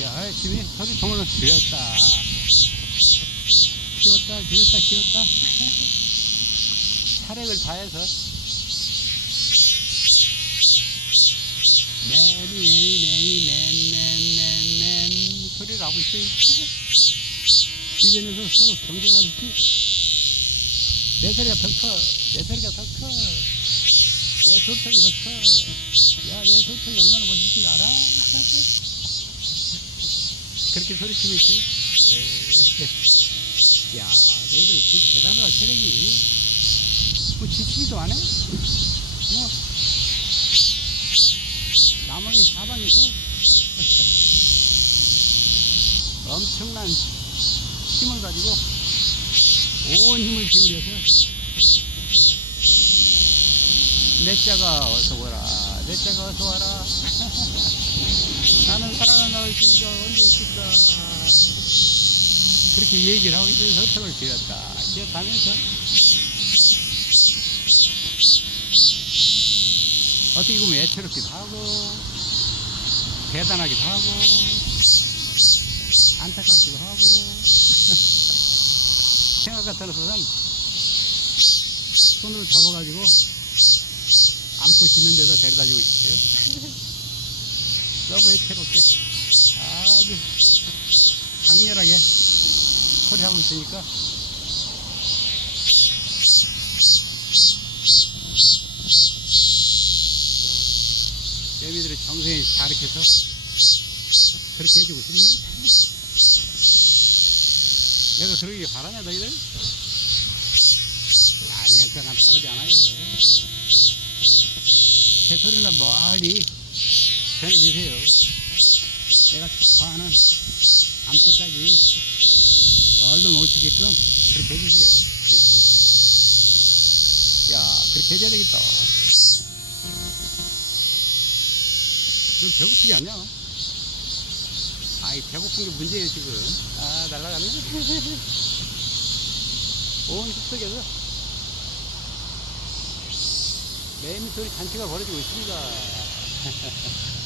야, 집이 소리통을 들였다. 키웠다, 들였다, 키웠다. 혈액을 다해서. 매니, 매니, 매니, 맨, 맨, 맨, 소리를 하고 있어요. 주변에서 서로 경쟁하듯이. 내 소리가 더 커. 내 소리가 더 커. 내 소통이 더 커. 야, 내 소통이 얼마나 멋있는지 알아? 그렇게 소리치고 있어요. 에. 야, 너희들 진짜 대단하다, 체력이. 뭐, 지치기도 안 해? 뭐, 나머지 사방에서 엄청난 힘을 가지고 온 힘을 기울여서 내 자가 어서 오라. 내 자가 어서 와라. 나는 살아난다 있으니까 언제 있을까? 그렇게 얘기를 하고 있어서 서통을 드렸다. 기억하면서? 어떻게 보면 애처롭기도 하고 대단하기도 하고 안타깝기도 하고. 생각 같아서는 손으로 잡아가지고 암컷 있는 데다 데려다 주고 싶어요. 너무 애처롭게 아주 강렬하게 소리하고 있으니까 애미들을 정성히 가르쳐서 그렇게 해주고 싶네. 내가 그러길 바라냐, 너희들? 아니야, 그냥 바라지 않아요. 제 소리는 멀리 전해주세요. 내가 좋아하는 암컷짝이 얼른 오시게끔 그렇게 해주세요. 야, 그렇게 해줘야 되겠다. 너 배고프지 않냐? 아이, 배고픈 게 문제예요, 지금. 아, 날라가네. 온 숲속에서 매미 소리 잔치가 벌어지고 있습니다.